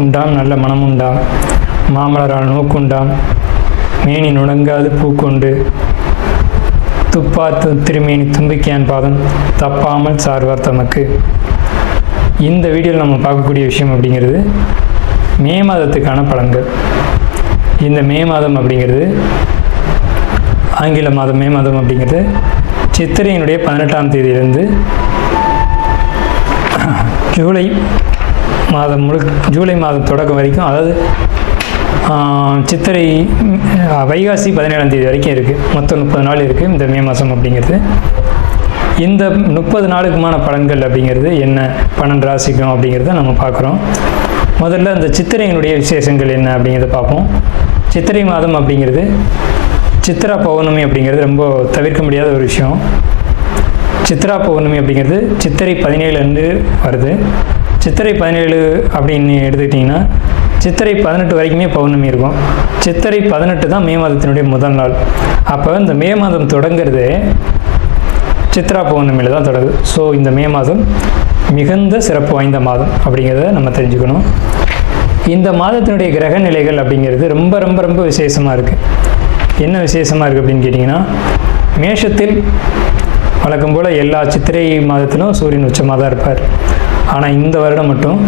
நாக்குண்டாம் நல்ல மனமுண்டாம், மாமலரால் நோக்குண்டாம், மேனி நுணங்காது பூக்கொண்டு, துப்பாத்து திருமேனி தும்பிக்கையான் பாதம் தப்பாமல் சார்வார் தமக்கு. இந்த வீடியோவில் நம்ம பார்க்கக்கூடிய விஷயம் அப்படிங்கிறது மே மாதத்துக்கான பலன்கள். இந்த மே மாதம் அப்படிங்கிறது ஆங்கில மாதம். மே மாதம் அப்படிங்கிறது சித்திரையினுடைய 18ஆம் தேதியிலிருந்து ஜூலை மாதம் தொடக்கம் வரைக்கும், அதாவது சித்திரை வைகாசி 17ஆம் தேதி வரைக்கும் இருக்குது. மொத்தம் 30 நாள் இருக்குது இந்த மே மாதம் அப்படிங்கிறது. இந்த 30 நாளுக்குமான பலன்கள் அப்படிங்கிறது என்ன, 12 ராசிக்கும் அப்படிங்கிறத நம்ம பார்க்குறோம். முதல்ல இந்த சித்திரையினுடைய விசேஷங்கள் என்ன அப்படிங்கிறத பார்ப்போம். சித்திரை மாதம் அப்படிங்கிறது சித்ரா பௌர்ணமி அப்படிங்கிறது ரொம்ப தவிர்க்க முடியாத ஒரு விஷயம். சித்ரா பௌர்ணமி அப்படிங்கிறது சித்திரை 17 வருது. சித்திரை 17 அப்படின்னு எடுத்துக்கிட்டிங்கன்னா சித்திரை 18 வரைக்குமே பௌர்ணமி இருக்கும். சித்திரை 18 தான் மே மாதத்தினுடைய முதல் நாள். அப்போ இந்த மே மாதம் தொடங்கிறது சித்ரா பௌர்ணமியில் தான் தொடங்குது. ஸோ இந்த மே மாதம் மிகுந்த சிறப்பு வாய்ந்த மாதம் அப்படிங்கிறத நம்ம தெரிஞ்சுக்கணும். இந்த மாதத்தினுடைய கிரக நிலைகள் அப்படிங்கிறது ரொம்ப ரொம்ப ரொம்ப விசேஷமாக இருக்குது. என்ன விசேஷமாக இருக்குது அப்படின்னு கேட்டிங்கன்னா, மேஷத்தில் வழக்கம் போல் எல்லா சித்திரை மாதத்திலும் சூரியன் உச்சமாக தான் இருப்பார். ஆனால் இந்த வருடம் மட்டும்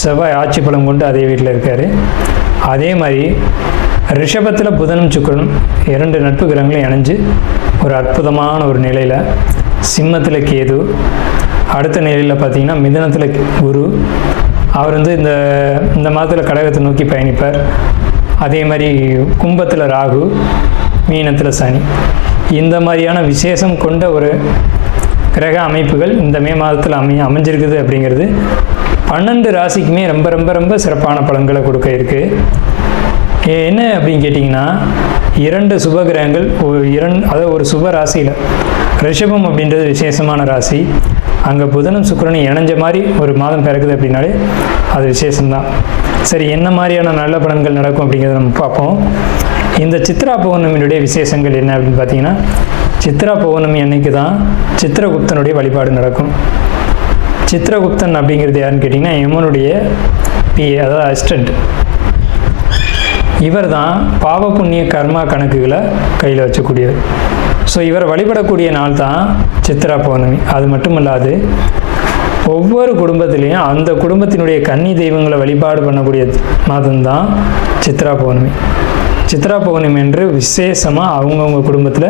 செவ்வாய் ஆட்சி பலம் கொண்டு அதே வீட்டில் இருக்கார். அதே மாதிரி ரிஷபத்தில் புதனும் சுக்கிரனும் 2 நட்பு கிரகங்களும் இணைஞ்சு ஒரு அற்புதமான ஒரு நிலையில், சிம்மத்தில் கேது, அடுத்த நிலையில் பார்த்திங்கன்னா மிதுனத்தில் குரு, அவர் இந்த மாதத்தில் கடகத்தை நோக்கி பயணிப்பார். அதே மாதிரி கும்பத்தில் ராகு, மீனத்தில் சனி. இந்த மாதிரியான விசேஷம் கொண்ட ஒரு கிரக அமைப்புகள் இந்த மே மாதத்தில் அமைஞ்சிருக்குது அப்படிங்கிறது 12 ராசிக்குமே ரொம்ப ரொம்ப ரொம்ப சிறப்பான பலன்களை கொடுக்க இருக்குது. என்ன அப்படின்னு கேட்டிங்கன்னா, 2 சுப கிரகங்கள் அதாவது ஒரு சுப ராசியில், ரிஷபம் அப்படின்றது விசேஷமான ராசி, அங்கே புதனும் சுக்கிரனும் இணைஞ்ச மாதிரி ஒரு மாதம் பிறகுது அப்படின்னாலே அது விசேஷம்தான். சரி, என்ன மாதிரியான நல்ல பலன்கள் நடக்கும் அப்படிங்கிறத நம்ம பார்ப்போம். இந்த சித்ரா பௌர்ணமியினுடைய விசேஷங்கள் என்ன அப்படின்னு பார்த்தீங்கன்னா, சித்ரா பௌர்ணமி அன்னைக்கு தான் சித்திரகுப்தனுடைய வழிபாடு நடக்கும். சித்திரகுப்தன் அப்படிங்கிறது யாருன்னு கேட்டிங்கன்னா, யமனுடைய பிஏ, அதாவது அசிஸ்டண்ட். இவர் தான் பாவ புண்ணிய கர்மா கணக்குகளை கையில் வச்சக்கூடியவர். ஸோ இவரை வழிபடக்கூடிய நாள் தான் சித்ரா பௌர்ணமி. அது மட்டும் இல்லாது ஒவ்வொரு குடும்பத்திலையும் அந்த குடும்பத்தினுடைய கன்னி தெய்வங்களை வழிபாடு பண்ணக்கூடிய மாதம்தான் சித்ரா பௌர்ணமி. சித்ரா பௌர்ணமி என்று விசேஷமாக அவங்கவுங்க குடும்பத்தில்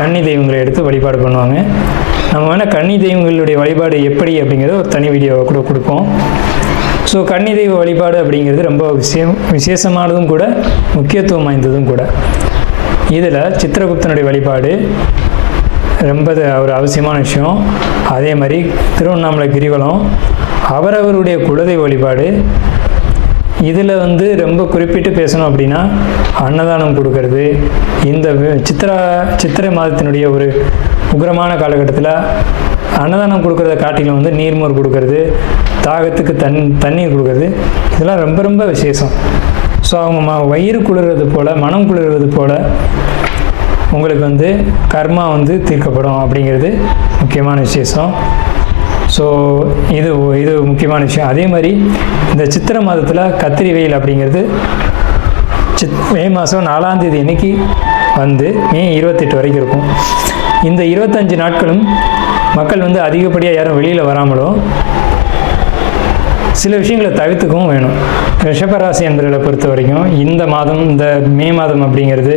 கன்னி தெய்வங்களை எடுத்து வழிபாடு பண்ணுவாங்க. நம்ம வேணால் கன்னி தெய்வங்களுடைய வழிபாடு எப்படி அப்படிங்கிறது ஒரு தனி வீடியோவை கூட கொடுப்போம். ஸோ கன்னி தெய்வ வழிபாடு அப்படிங்கிறது ரொம்ப விசேஷமானதும் கூட, முக்கியத்துவம் வாய்ந்ததும் கூட. இதில் சித்திரகுப்தனுடைய வழிபாடு ரொம்ப ஒரு அவசியமான விஷயம். அதே மாதிரி திருவண்ணாமலை கிரிவலம், அவரவருடைய குலதெய்வ வழிபாடு. இதில் ரொம்ப குறிப்பிட்டு பேசணும் அப்படின்னா அன்னதானம் கொடுக்கறது. இந்த சித்திரை மாதத்தினுடைய ஒரு உக்கிரமான காலகட்டத்தில் அன்னதானம் கொடுக்கறத காட்டிலும் நீர்மோர் கொடுக்கறது, தாகத்துக்கு தண்ணீர் கொடுக்கறது, இதெல்லாம் ரொம்ப ரொம்ப விசேஷம். ஸோ அவங்க வயிறு குளிர்றது போல், மனம் குளிர்றது போல் உங்களுக்கு கர்மா தீர்க்கப்படும் அப்படிங்கிறது முக்கியமான விசேஷம். ஸோ இது முக்கியமான விஷயம். அதே மாதிரி இந்த சித்திரை மாதத்தில் கத்திரி வெயில் அப்படிங்கிறது மே மாதம் 4ஆம் தேதி அன்னைக்கு மே 28 வரைக்கும் இருக்கும். இந்த 25 நாட்களும் மக்கள் அதிகப்படியாக யாரும் வெளியில் வராமலும் சில விஷயங்களை தவிர்த்துக்கவும் வேணும். ரிஷபராசி என்பவர்களை பொறுத்த வரைக்கும் இந்த மாதம், இந்த மே மாதம் அப்படிங்கிறது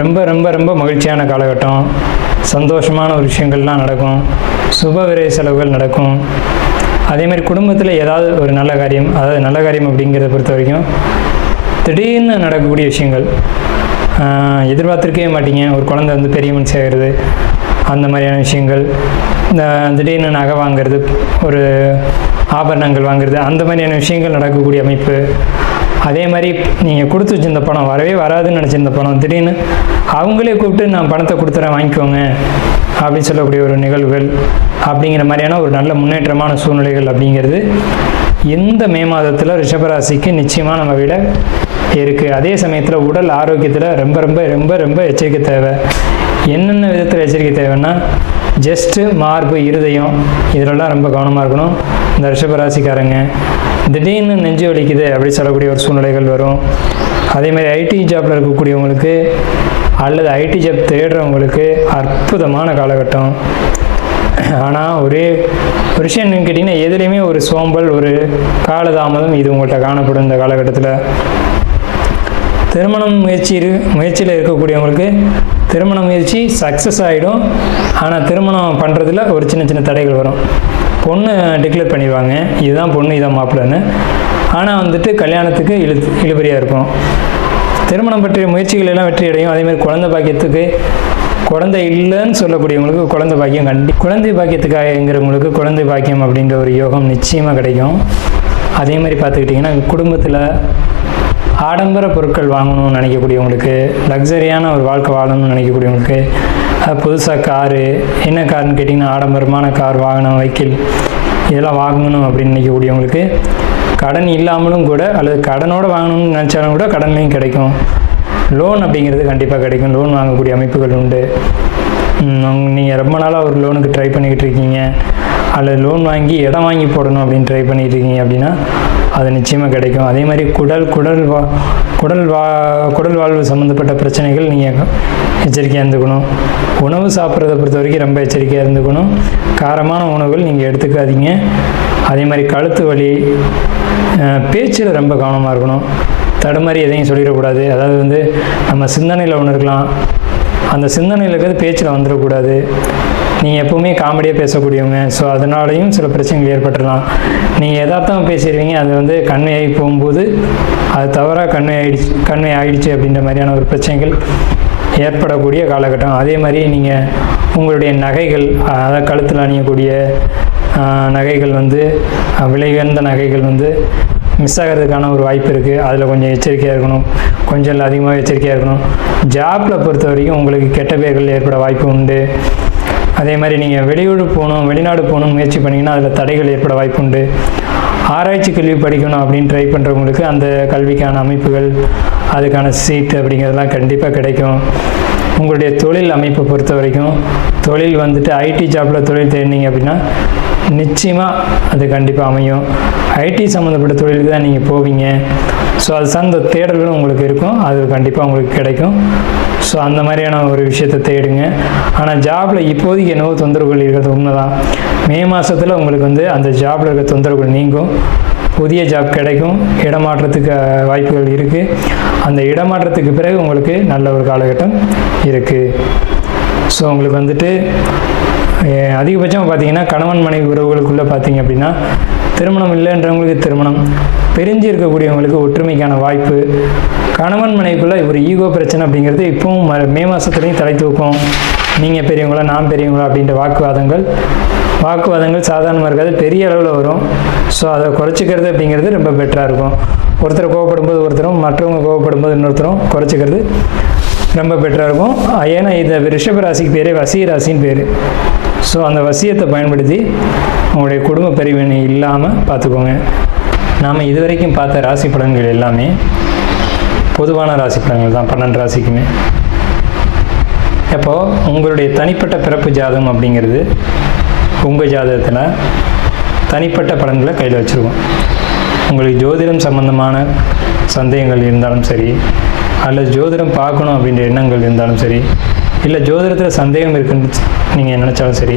ரொம்ப ரொம்ப ரொம்ப மகிழ்ச்சியான காலகட்டம். சந்தோஷமான ஒரு விஷயங்கள்லாம் நடக்கும், சுப விரை செலவுகள் நடக்கும். அதேமாதிரி குடும்பத்தில் ஏதாவது ஒரு நல்ல காரியம், அதாவது நல்ல காரியம் அப்படிங்கிறத பொறுத்த வரைக்கும் திடீர்னு நடக்கக்கூடிய விஷயங்கள், எதிர்பார்த்துருக்கவே மாட்டீங்க. ஒரு குழந்தை பெரிய மனுஷன் ஆகிறது, அந்த மாதிரியான விஷயங்கள், இந்த திடீர்னு நகை வாங்கிறது, ஒரு ஆபரணங்கள் வாங்குறது, அந்த மாதிரியான விஷயங்கள் நடக்கக்கூடிய அமைப்பு. அதே மாதிரி நீங்கள் கொடுத்து வச்சிருந்த பணம் வரவே வராதுன்னு நினச்சிருந்த பணம் திடீர்னு அவங்களே கூப்பிட்டு நான் பணத்தை கொடுத்துறேன் வாங்கிக்கோங்க அப்படின்னு சொல்லக்கூடிய ஒரு நிகழ்வுகள், அப்படிங்கிற மாதிரியான ஒரு நல்ல முன்னேற்றமான சூழ்நிலைகள் அப்படிங்கிறது இந்த மே மாதத்தில் ரிஷபராசிக்கு நிச்சயமாக நம்ம விட இருக்குது. அதே சமயத்தில் உடல் ஆரோக்கியத்தில் ரொம்ப ரொம்ப ரொம்ப ரொம்ப எச்சரிக்கை தேவை. என்னென்ன விதத்தில் எச்சரிக்கை தேவைன்னா, ஜஸ்ட்டு மார்பு, இருதயம் இதிலெல்லாம் ரொம்ப கவனமாக இருக்கணும். இந்த ரிஷபராசிக்காரங்க திடீர்னு நெஞ்சு வலிக்குது அப்படி சொல்லக்கூடிய ஒரு சூழ்நிலைகள் வரும். அதேமாதிரி ஐடி ஜாப்பில் இருக்கக்கூடியவங்களுக்கு அல்லது ஐடி ஜாப் தேடுறவங்களுக்கு அற்புதமான காலகட்டம். ஆனால் ஒரு விஷயம் என்னன்னு கேட்டிங்கன்னா, எதுலேயுமே ஒரு சோம்பல், ஒரு காலதாமதம் இது உங்கள்கிட்ட காணப்படும். இந்த காலகட்டத்தில் திருமணம் முயற்சியில் இருக்கக்கூடியவங்களுக்கு திருமண முயற்சி சக்ஸஸ் ஆகிடும். ஆனால் திருமணம் பண்ணுறதுல ஒரு சின்ன சின்ன தடைகள் வரும். பொண்ணு டிக்ளேர் பண்ணிடுவாங்க, இதுதான் பொண்ணு இதான் மாப்பிள்ளைன்னு. ஆனால் வந்துட்டு கல்யாணத்துக்கு இழுபறியாக இருக்கும். திருமணம் பற்றிய முயற்சிகள் எல்லாம் வெற்றி அடையும். அதேமாதிரி குழந்தை பாக்கியத்துக்கு, குழந்தை இல்லைன்னு சொல்லக்கூடியவங்களுக்கு குழந்தை பாக்கியம் குழந்தை பாக்கியத்துக்காகங்கிறவங்களுக்கு குழந்தை பாக்கியம் அப்படின்ற ஒரு யோகம் நிச்சயமாக கிடைக்கும். அதே மாதிரி பார்த்துக்கிட்டிங்கன்னா, குடும்பத்தில் ஆடம்பர பொருட்கள் வாங்கணும்னு நினைக்கக்கூடியவங்களுக்கு, லக்ஸரியான ஒரு வாழ்க்கை வாழணும்னு நினைக்கக்கூடியவங்களுக்கு, புதுசாக காரு, என்ன காருன்னு கேட்டிங்கன்னா ஆடம்பரமான கார், வாகனம், வெஹிக்கிள் இதெல்லாம் வாங்கணும் அப்படின்னு நினைக்கக்கூடியவங்களுக்கு கடன் இல்லாமலும் கூட அல்லது கடனோடு வாங்கணும்னு நினச்சாலும் கூட கடன்லையும் கிடைக்கும். லோன் அப்படிங்கிறது கண்டிப்பாக கிடைக்கும். லோன் வாங்கக்கூடிய அமைப்புகள் உண்டு. நீங்கள் ரொம்ப நாளாக ஒரு லோனுக்கு ட்ரை பண்ணிக்கிட்டு இருக்கீங்க அல்லது லோன் வாங்கி இடம் வாங்கி போடணும் அப்படின்னு ட்ரை பண்ணிகிட்டு இருக்கீங்க அப்படின்னா அது நிச்சயமாக கிடைக்கும். அதே மாதிரி குடல் வாழ்வு சம்மந்தப்பட்ட பிரச்சனைகள் நீங்கள் எச்சரிக்கையாக இருந்துக்கணும். உணவு சாப்பிட்றத பொறுத்த வரைக்கும் ரொம்ப எச்சரிக்கையாக இருந்துக்கணும். காரமான உணவுகள் நீங்கள் எடுத்துக்காதீங்க. அதே மாதிரி கழுத்து வலி, பேச்சில் ரொம்ப கவனமாக இருக்கணும். தடுமாறி எதையும் சொல்லிடக்கூடாது. அதாவது நம்ம சிந்தனையில் ஒன்று இருக்கலாம், அந்த சிந்தனையில் இருக்கிறது பேச்சில் வந்துடக்கூடாது. நீங்கள் எப்போவுமே காமெடியாக பேசக்கூடியவங்க, ஸோ அதனாலையும் சில பிரச்சனைகள் ஏற்பட்டுடலாம். நீங்கள் எதார்த்தமாக பேசிடுவீங்க, அது கண்மை ஆகி போகும்போது அது தவறாக கண்மை ஆகிடுச்சு அப்படின்ற மாதிரியான ஒரு பிரச்சனைகள் ஏற்படக்கூடிய காலகட்டம். அதே மாதிரி நீங்கள் உங்களுடைய நகைகள், அதாவது கழுத்தில் அணியக்கூடிய நகைகள் விலை உயர்ந்த நகைகள் மிஸ் ஆகிறதுக்கான ஒரு வாய்ப்பு இருக்குது. அதில் கொஞ்சம் எச்சரிக்கையாக இருக்கணும். கொஞ்சம் இல்லை அதிகமாக எச்சரிக்கையாக இருக்கணும். ஜாப்பில் பொறுத்த வரைக்கும் உங்களுக்கு கெட்ட பெயர்கள் ஏற்பட வாய்ப்பு உண்டு. அதே மாதிரி நீங்கள் வெளிநாடு போகணும் முயற்சி பண்ணிங்கன்னா அதில் தடைகள் ஏற்பட வாய்ப்பு உண்டு. ஆராய்ச்சி கல்வி படிக்கணும் அப்படின்னு ட்ரை பண்ணுறவங்களுக்கு அந்த கல்விக்கான அமைப்புகள், அதுக்கான சீட் அப்படிங்கிறதுலாம் கண்டிப்பாக கிடைக்கும். உங்களுடைய தொழில் அமைப்பை பொறுத்த வரைக்கும் தொழில் ஐடி ஜாப்பில் தொழில் தேடினீங்க அப்படின்னா நிச்சயமாக அது கண்டிப்பாக அமையும். ஐடி சம்மந்தப்பட்ட தொழிலுக்கு தான் நீங்கள் போவீங்க. ஸோ அது சார்ந்த தேடல்களும் உங்களுக்கு இருக்கும், அது கண்டிப்பாக உங்களுக்கு கிடைக்கும். ஸோ அந்த மாதிரியான ஒரு விஷயத்தை தேடுங்க. ஆனால் ஜாபில் இப்போதைக்கு என்னவோ தொந்தரவுகள் இருக்கிறது உண்மைதான். மே மாதத்தில் உங்களுக்கு அந்த ஜாபில் இருக்க தொந்தரவுகள் நீங்கும். புதிய ஜாப் கிடைக்கும். இடமாற்றத்துக்கு வாய்ப்புகள் இருக்குது. அந்த இடமாற்றத்துக்கு பிறகு உங்களுக்கு நல்ல ஒரு காலகட்டம் இருக்குது. ஸோ உங்களுக்கு அதிகபட்சமாக பார்த்தீங்கன்னா கணவன் மனைவி உறவுகளுக்குள்ளே பார்த்தீங்க அப்படின்னா திருமணம் இல்லைன்றவங்களுக்கு திருமணம், பிரிஞ்சு இருக்கக்கூடியவங்களுக்கு ஒற்றுமைக்கான வாய்ப்பு. கணவன் மனைவிக்குள்ளே ஒரு ஈகோ பிரச்சனை அப்படிங்கிறது இப்போவும் மே மாதத்துலேயும் தலை தூக்கும். நீங்கள் பெரியவங்களா நான் பெரியவங்களா அப்படின்ற வாக்குவாதங்கள் சாதாரணமாக இருக்காது, பெரிய அளவில் வரும். ஸோ அதை குறைச்சிக்கிறது அப்படிங்கிறது ரொம்ப பெட்டராக இருக்கும். ஒருத்தர் கோவப்படும்போது ஒருத்தரும், மற்றவங்க கோவப்படும்போது இன்னொருத்தரும் குறைச்சிக்கிறது ரொம்ப பெட்டராக இருக்கும். ஏன்னா இந்த ரிஷப ராசிக்கு பேரே வசிய ராசின்னு பேர். ஸோ அந்த வசியத்தை பயன்படுத்தி உங்களுடைய குடும்ப பிரிவினை இல்லாமல் பார்த்துக்கோங்க. நாம் இதுவரைக்கும் பார்த்த ராசி பலன்கள் எல்லாமே பொதுவான ராசி பலன்கள் தான், 12 ராசிக்குமே. அப்போது உங்களுடைய தனிப்பட்ட பிறப்பு ஜாதகம் அப்படிங்கிறது உங்கள் ஜாதகத்தில் தனிப்பட்ட பலன்களை கையில் வச்சுருக்கோம். உங்களுக்கு ஜோதிடம் சம்பந்தமான சந்தேகங்கள் இருந்தாலும் சரி, அல்லது ஜோதிடம் பார்க்கணும் அப்படின்ற எண்ணங்கள் இருந்தாலும் சரி, இல்லை ஜோதிடத்தில் சந்தேகம் இருக்குன்னு நீங்கள் நினச்சாலும் சரி,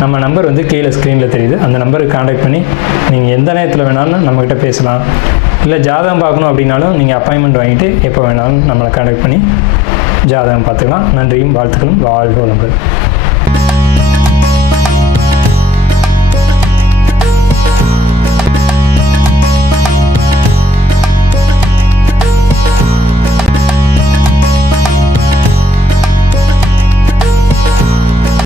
நம்ம நம்பர் கீழே ஸ்க்ரீனில் தெரியுது. அந்த நம்பருக்கு காண்டாக்ட் பண்ணி நீங்கள் எந்த நேரத்தில் வேணாலும் நம்மக்கிட்ட பேசலாம். இல்லை ஜாதகம் பார்க்கணும் அப்படின்னாலும் நீங்கள் அப்பாயின்மெண்ட் வாங்கிட்டு எப்போ வேணாலும் நம்மளை காண்டாக்ட் பண்ணி ஜாதகம் பார்த்துக்கலாம். நன்றியும் வாழ்த்துக்களும். வாழ்க வளமுடன்.